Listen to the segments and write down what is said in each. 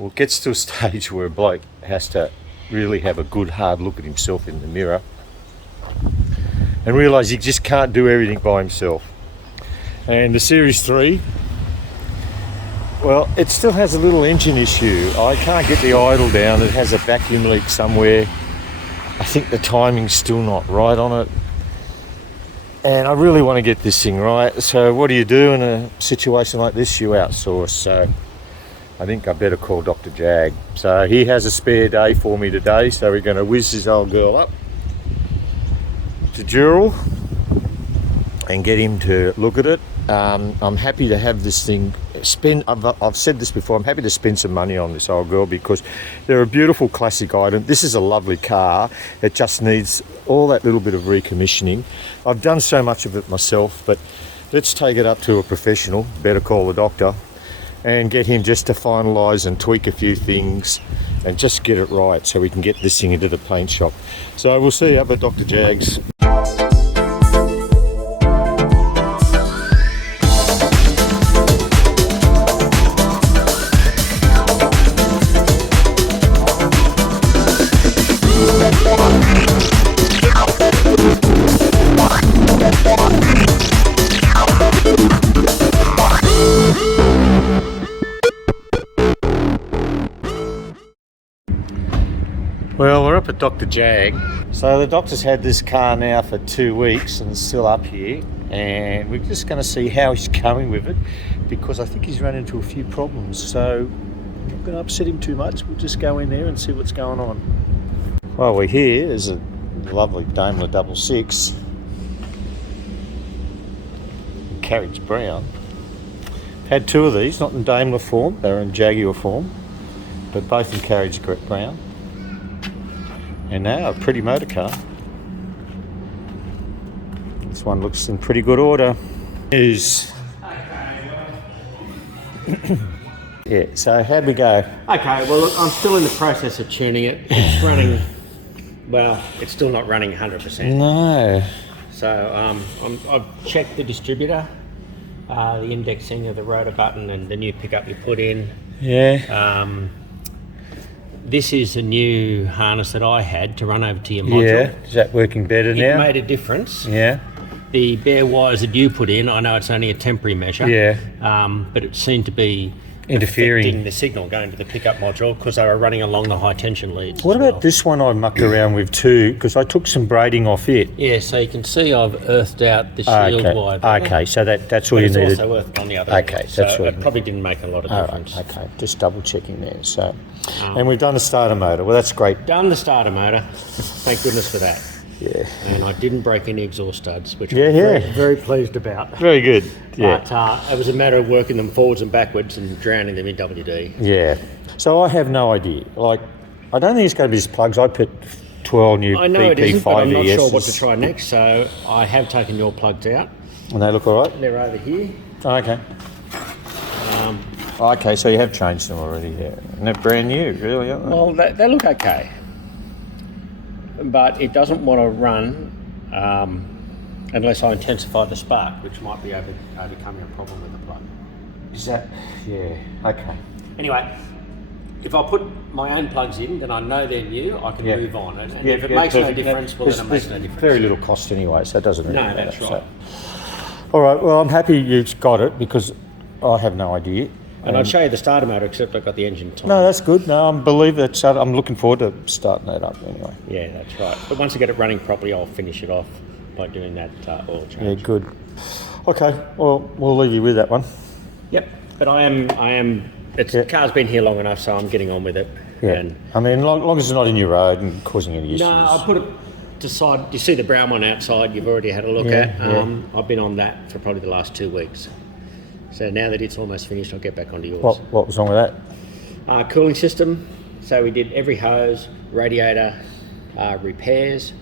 Well, it gets to a stage where a bloke has to really have a good hard look at himself in the mirror and realise he just can't do everything by himself. And the Series 3, well, it still has a little engine issue. I can't get the idle down. It has a vacuum leak somewhere. I think the timing's still not right on it. And I really want to get this thing right. So what do you do in a situation like this? You outsource. So I think I better call Dr. Jag. So he has a spare day for me today. So we're going to whiz this old girl up to Dural and get him to look at it. I'm happy to have this thing I've said this before, I'm happy to spend some money on this old girl because they're a beautiful classic item. This is a lovely car. It just needs all that little bit of recommissioning. I've done so much of it myself, but let's take it up to a professional, better call the doctor, and get him just to finalise and tweak a few things and just get it right so we can get this thing into the paint shop. So we'll see you up at Dr. Jag's. Well, we're up at Dr. Jag. So the doctor's had this car now for 2 weeks and it's still up here, and we're just going to see how he's going with it because I think he's run into a few problems. So I'm not going to upset him too much. We'll just go in there and see what's going on. While we're here, there's a lovely Daimler 66. Carriage brown. Had two of these, not in Daimler form, they're in Jaguar form, but both in carriage brown. And now a pretty motor car. This one looks in pretty good order. Yeah, so how'd we go? Okay, well look, I'm still in the process of tuning it. It's running, well, it's still not running 100%. No. So I've checked the distributor, the indexing of the rotor button and the new pickup you put in. Yeah. This is a new harness that I had to run over to your module. Yeah, is that working better now? It made a difference. Yeah. The bare wires that you put in, I know it's only a temporary measure. Yeah. But it seemed to be interfering affecting the signal going to the pickup module because they were running along the high tension leads. What about this one I mucked around with too? Because I took some braiding off it. Yeah, so you can see I've earthed out the shield wire there. Okay, so that's all but you it's needed. also earthed on the other Okay, end, so that's so what it probably didn't make a lot of difference. Right, okay, just double checking there. So, and we've done the starter motor. Well, that's great. Done the starter motor. Thank goodness for that. Yeah. And I didn't break any exhaust studs, which I'm very pleased about. Very good. Yeah. But it was a matter of working them forwards and backwards and drowning them in WD. Yeah. So I have no idea. Like, I don't think it's going to be just plugs. I put 12 new BP5 I know it isn't, but I'm not ESs. sure what to try next. So I have taken your plugs out. And they look all right? They're over here. Oh, okay. Okay, so you have changed them already, yeah. And they're brand new, really, aren't they? Well, they look okay. But it doesn't want to run unless I intensify the spark, which might be overcoming a problem with the plug. Is that... Yeah, okay. Anyway, if I put my own plugs in, then I know they're new, I can move on. And if it makes no difference, well, then it makes no difference. Very little cost anyway, so it doesn't really matter. No, that's right. So. All right, well, I'm happy you've got it because I have no idea. And I'd show you the starter motor, except I've got the engine time. No, that's good. No, I believe that. I'm looking forward to starting that up anyway. Yeah, that's right. But once I get it running properly, I'll finish it off by doing that oil change. Yeah, good. Okay, well, we'll leave you with that one. Yep, but I am. The car's been here long enough, so I'm getting on with it. Yeah. And I mean, long as it's not in your road and causing any issues. no, I put it to side. You see the brown one outside? You've already had a look at. I've been on that for probably the last 2 weeks. So now that it's almost finished, I'll get back onto yours. What was wrong with that? Cooling system. So we did every hose, radiator, repairs,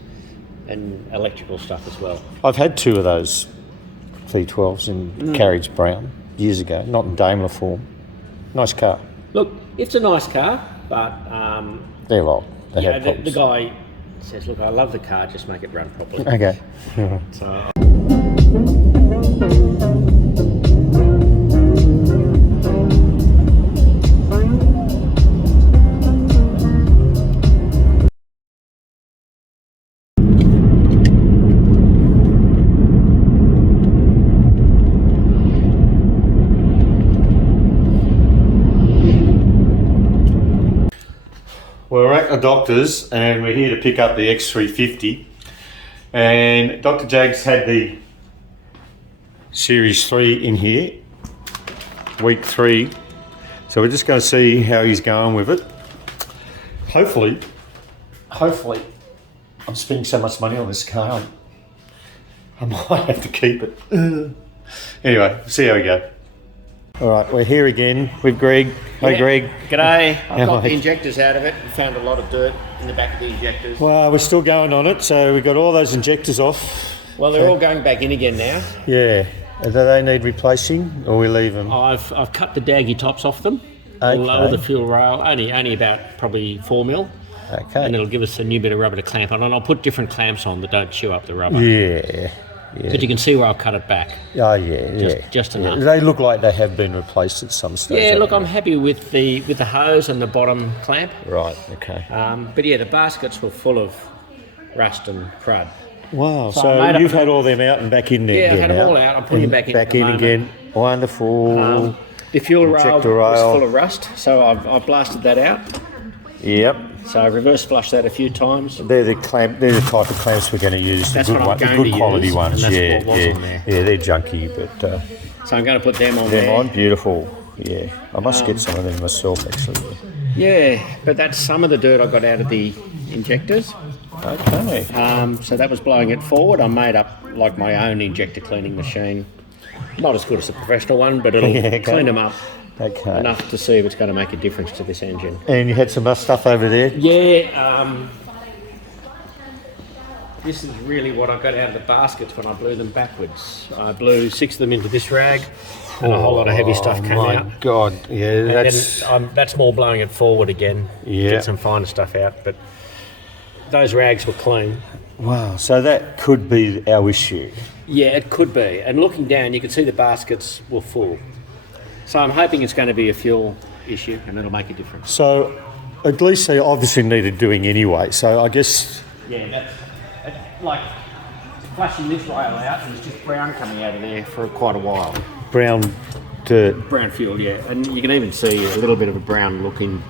and electrical stuff as well. I've had 2 of those V12s in carriage brown years ago, not in Daimler form. Nice car. Look, it's a nice car, but they're long. They have the problems. guy says, "Look, I love the car, just make it run properly." Okay. So. Well, we're at the doctor's and we're here to pick up the X350. And Dr. Jags had the Series 3 in here, week 3. So we're just going to see how he's going with it. Hopefully, I'm spending so much money on this car, I might have to keep it. Anyway, see how we go. All right, we're here again with Greg. Hi, Greg. G'day. I've got the injectors out of it and found a lot of dirt in the back of the injectors. Well, we're still going on it, so we've got all those injectors off. Well, they're all going back in again now. Yeah. Do they need replacing, or we leave them? I've cut the daggy tops off them. Okay. Lower the fuel rail, only about probably 4 mil. Okay. And it'll give us a new bit of rubber to clamp on. And I'll put different clamps on that don't chew up the rubber. Yeah. But you can see where I'll cut it back. Oh, yeah, Just enough. They look like they have been replaced at some stage. Yeah, look, I'm happy with the hose and the bottom clamp. Right, okay. But yeah, the baskets were full of rust and crud. Wow, so you've had all them out and back in there. Yeah, I had them all out. I'm putting them back in. Back in again. Wonderful. The fuel rail Injector was rail. full of rust, so I've blasted that out. Yep. So I've reverse flushed that a few times. They're the type of clamps we're going to use. That's the good, what I'm the going good to quality use, ones. and that's Yeah, what was yeah, on there. yeah. They're junky, but So I'm going to put them on them there. on beautiful. Yeah, I must get some of them myself actually. Yeah, but that's some of the dirt I got out of the injectors. Okay. So that was blowing it forward. I made up like my own injector cleaning machine. Not as good as a professional one, but it'll Yeah, okay. clean them up Okay. enough to see if it's going to make a difference to this engine. And you had some other stuff over there. Yeah, this is really what I got out of the baskets when I blew them backwards. I blew 6 of them into this rag, and a whole lot of heavy stuff came my out. God, yeah, And that's then, that's more blowing it forward again. Yeah. Get some finer stuff out, but those rags were clean. wow. So that could be our issue. Yeah, it could be. And looking down, you can see the baskets were full. So I'm hoping it's going to be a fuel issue, and it'll make a difference. So at least they obviously needed doing anyway. So I guess Yeah, that's like flashing this rail out, and it's just brown coming out of there for quite a while. brown dirt. Brown fuel, yeah, and you can even see a little bit of a brown look in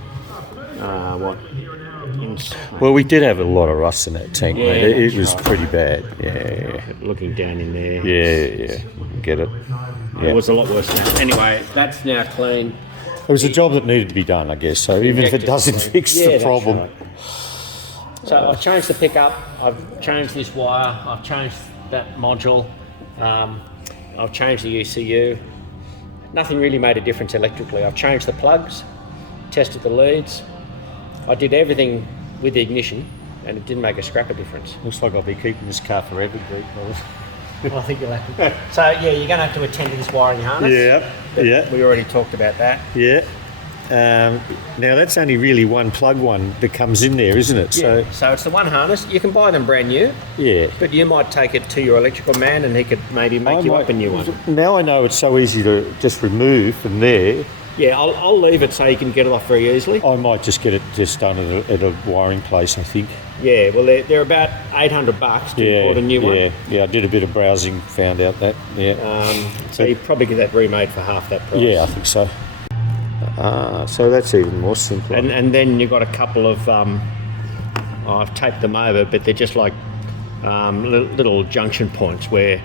Well, we did have a lot of rust in that tank, Yeah, mate. It that's was right. pretty bad. Yeah, looking down in there. yeah. Get it. It was a lot worse than that. Anyway, that's now clean. It was a job that needed to be done, I guess. So even if it doesn't fix Yeah, the that's problem, right. So I've changed the pickup, I've changed this wire, I've changed that module, I've changed the ECU. Nothing really made a difference electrically. I've changed the plugs, tested the leads. I did everything with the ignition, and it didn't make a scrap of difference. looks like I'll be keeping this car forever, Greg. I think you'll have to. So yeah, you're going to have to attend to this wiring harness. yeah. We already talked about that. Yeah. Now that's only really one plug one that comes in there, isn't it? So So it's the one harness. You can buy them brand new, yeah. but you might take it to your electrical man, and he could maybe make you up a new one. Now I know it's so easy to just remove from there. Yeah, I'll leave it so you can get it off very easily. I might just get it just done at a wiring place, I think. Yeah, well they're about $800 to import a new one. Yeah. I did a bit of browsing, found out that. Yeah. So you probably get that remade for half that price. Yeah, I think so. So that's even more simple. And then you've got a couple of I've taped them over, but they're just like little junction points where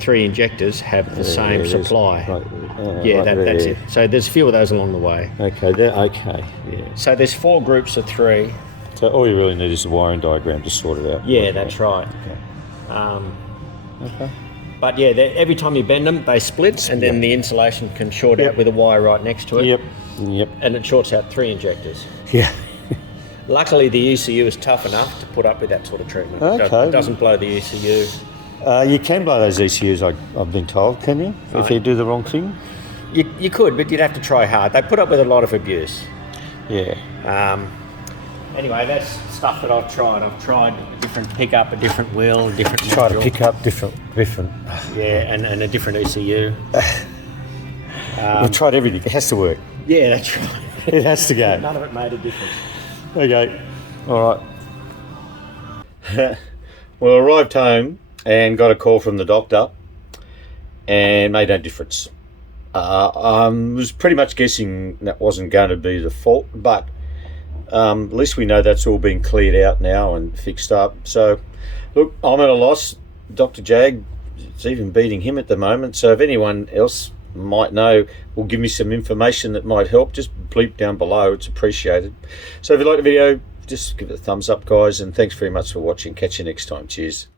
3 injectors have the same it is. supply. Right, Yeah, right that's there. it. So there's a few of those along the way. Okay, okay. Yeah. So there's 4 groups of 3. So all you really need is a wiring diagram to sort it out. Yeah, that's right. Okay. But yeah, every time you bend them, they split, and then the insulation can short out with a wire right next to it. Yep. And it shorts out 3 injectors. Yeah. Luckily, the ECU is tough enough to put up with that sort of treatment. Okay. It doesn't blow the ECU. You can blow those ECUs, I've been told, can you? If you do the wrong thing? You could, but you'd have to try hard. They put up with a lot of abuse. Yeah. Anyway, that's stuff that I've tried. I've tried a different pickup, a different wheel, a different Try to module. pick up different. Yeah, and a different ECU. We've tried everything. It has to work. Yeah, that's right. It has to go. None of it made a difference. Okay. All right. Well, arrived home and got a call from the doctor and made no difference. I was pretty much guessing that wasn't going to be the fault, but At least we know that's all been cleared out now and fixed up. So look, I'm at a loss. Dr. Jag, it's even beating him at the moment. So if anyone else might know or give me some information that might help, just bleep down below. It's appreciated. So if you like the video, just give it a thumbs up, guys, and thanks very much for watching. Catch you next time. Cheers.